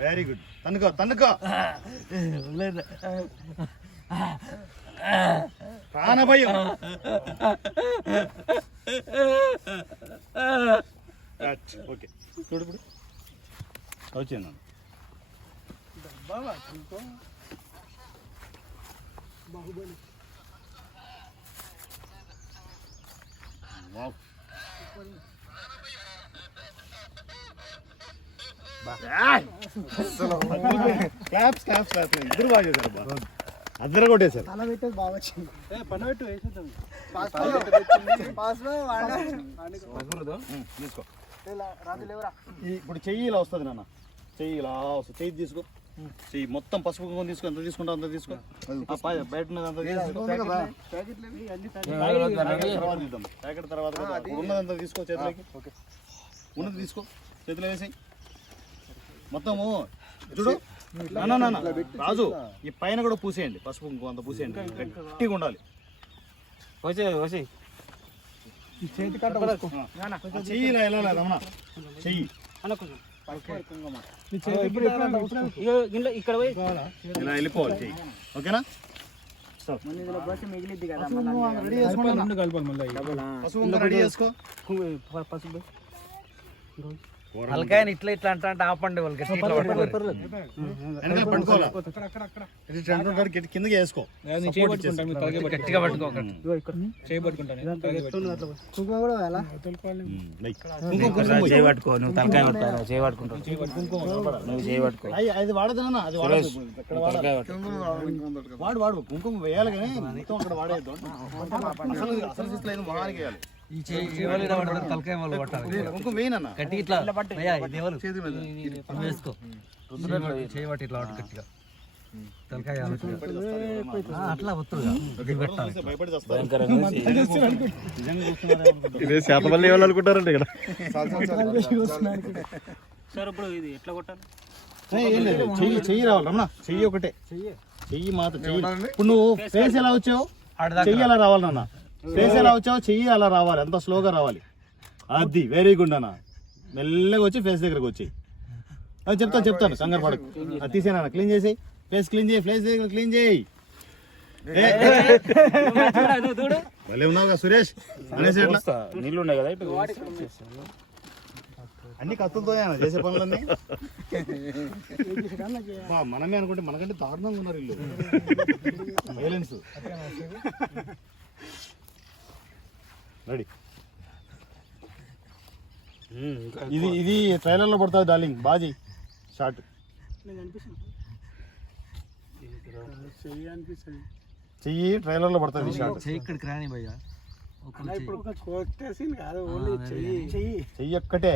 Very good. తన్నుకో తన్నుకో. ప్రాణభయం. ఓకే చూడు ఇప్పుడు వచ్చింది. క్యాప్స్ క్యాప్స్ ఇద్దరు బాగా చేశారు. అందరూ కొట్టేశారు. తీసుకో. ఇప్పుడు చెయ్యి ఇలా వస్తుంది నాన్న. చెయ్యి ఇలా వస్తుంది. చెయ్యి తీసుకో. చెయ్యి మొత్తం పసుపు కుంకుమ తీసుకో. ఎంత తీసుకుంటా అంత తీసుకో. బయట ఉన్నదంతా ప్యాకెట్ తర్వాత ఉన్నదంతా తీసుకో. చేతిలోకి ఉన్నది తీసుకో. చేతిలో వేసి మొత్తము చూడు. రాజు ఈ పైన కూడా పూసేయండి. పసుపు కుంకుమ అంతా పూసేయండి. గట్టిగా ఉండాలి. చెయ్యి ఇలా వెళ్ళాలి రమణ. చెయ్యి ఇలా వెళ్ళిపోవాలి. చెయ్యి ఓకేనా? పసుపు రెడీ చేసుకో. వాళ్ళకాయని ఇట్లా ఇట్లా అంటే ఆపండి. వాళ్ళకి కిందకి వేసుకో. గట్టిగా పట్టుకో. అది వాడదన్నా. అది వాడు వాడు కుంకుమ వేయాలి కానీ మొత్తం అక్కడ వాడేద్దు. అసలు మొహానికి వేయాలి. కుంకుమ వేయనన్నా. వేసుకో. చేయబట్టి ఇట్లా గట్టిగా తలకాయ అట్లా వస్తుందిగా. ఇదే శాతమల్లి అనుకుంటారండి ఇక్కడ. సార్ ఇప్పుడు ఇది ఎట్లా కొట్టాలి? చెయ్యి చెయ్యి రావాలి రమణ. చెయ్యి ఒకటే. చెయ్యి మాత్రం చెయ్యి. ఇప్పుడు నువ్వు ఫేస్ ఎలా వచ్చావు చెయ్యి అలా రావాలి నాన్న. ఫేస్ ఎలా వచ్చావు చెయ్యి అలా రావాలి. అంత స్లోగా రావాలి. అది వెరీ గుడ్ అన్న. మెల్లగా వచ్చి ఫేస్ దగ్గరకు వచ్చి చెప్తాను కంగారు పడకు. అది తీసేనా క్లీన్ చేసి. ఫేస్ క్లీన్ చేయి. ఫేస్ దగ్గర క్లీన్ చేయి. మళ్ళీ ఉన్నావుగా సురేష్ అనేసి నీళ్ళు ఉన్నాయి కదా అన్ని కత్తులతోనే చేసే పనులన్నీ. మనమే అనుకుంటే మనకంటే దారుణంగా ఉన్నారు ఇల్లు. వైలెన్స్. రెడీ. ఇది ఇది ట్రైలర్లో పడుతుంది డార్లింగ్. బాజీ షార్ట్ చెయ్యి ట్రైలర్లో పడుతుంది షార్ట్. ఇక్కడికి రాని భయ్యా. చెయ్యి ఒక్కటే.